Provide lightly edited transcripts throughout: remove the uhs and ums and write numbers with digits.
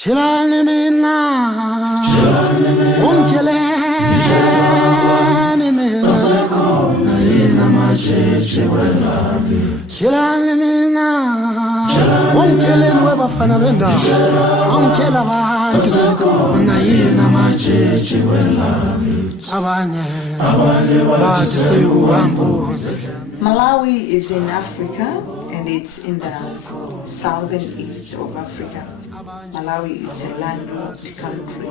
Chilani mina, chilani mina, ina macheche wela. Chilani mina, chilani weba fana benda, chela bantu, ina macheche wela. Abanye basiku ambuze. Malawi is in Africa and it's in the southern east of Africa. Malawi is a landlocked country.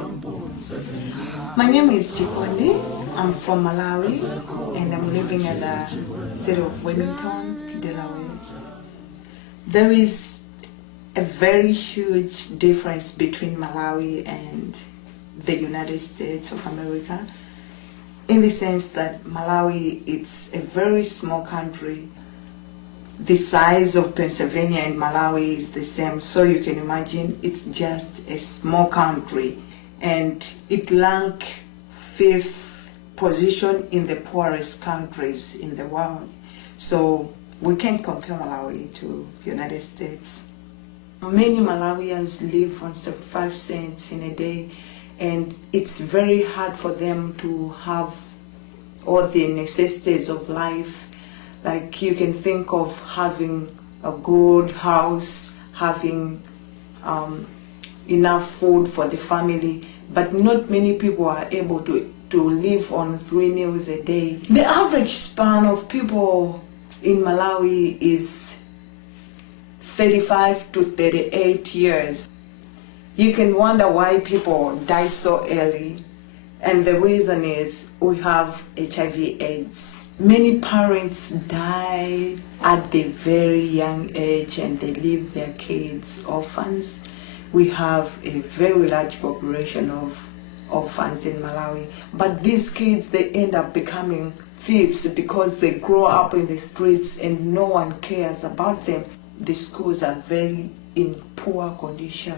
My name is Chikondi. I'm from Malawi and I'm living in the city of Wilmington, Delaware. There is a very huge difference between Malawi and the United States of America, in the sense that Malawi, it's a very small country. The size of Pennsylvania and Malawi is the same, so you can imagine it's just a small country, and it ranks 5th position in the poorest countries in the world. So we can't compare Malawi to the United States. Many Malawians live on 75 cents in a day, and it's very hard for them to have all the necessities of life. Like, you can think of having a good house, having enough food for the family, but not many people are able to live on 3 meals a day. The average span of people in Malawi is 35 to 38 years. You can wonder why people die so early, and the reason is we have HIV/AIDS. Many parents die at the very young age and they leave their kids orphans. We have a very large population of orphans in Malawi, but these kids, they end up becoming thieves because they grow up in the streets and no one cares about them. The schools are very in poor condition.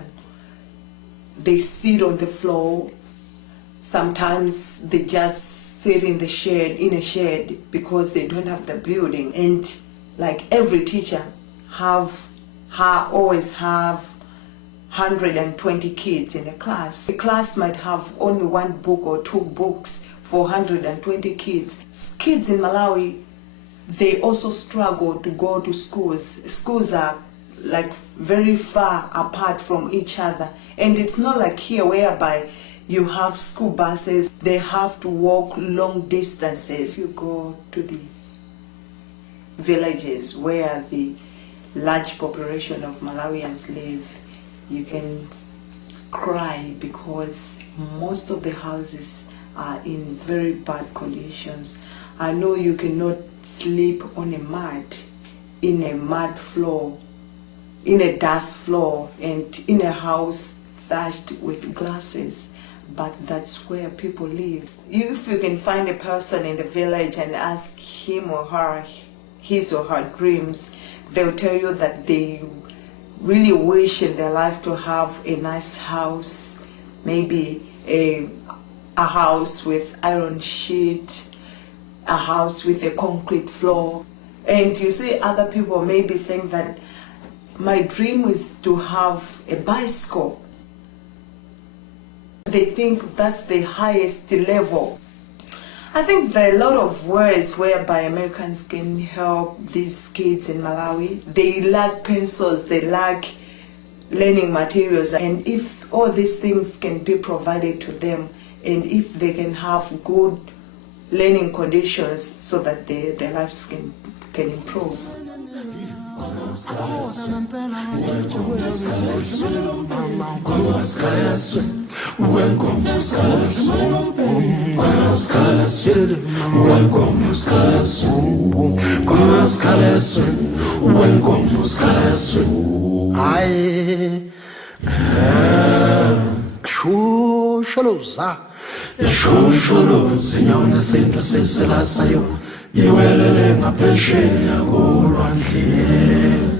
They sit on the floor. Sometimes they just sit in a shed because they don't have the building. And like every teacher always have 120 kids in a class. The class might have only 1 book or 2 books for 120 kids. Kids in Malawi, they also struggle to go to schools. Schools are like very far apart from each other. And it's not like here whereby you have school buses, they have to walk long distances. You go to the villages where the large population of Malawians live, you can cry because most of the houses are in very bad conditions. I know you cannot sleep on a mat, in a mud floor, in a dust floor, and in a house thatched with glasses, but that's where people live. If you can find a person in the village and ask him or her his or her dreams, they'll tell you that they really wish in their life to have a nice house, maybe a house with iron sheet, a house with a concrete floor. And you see other people maybe saying that my dream is to have a bicycle. They think that's the highest level. I think there are a lot of ways whereby Americans can help these kids in Malawi. They lack pencils, they lack learning materials, and if all these things can be provided to them, and if they can have good learning conditions so that their lives can improve. Iwelele ngaphesheya kolwandle.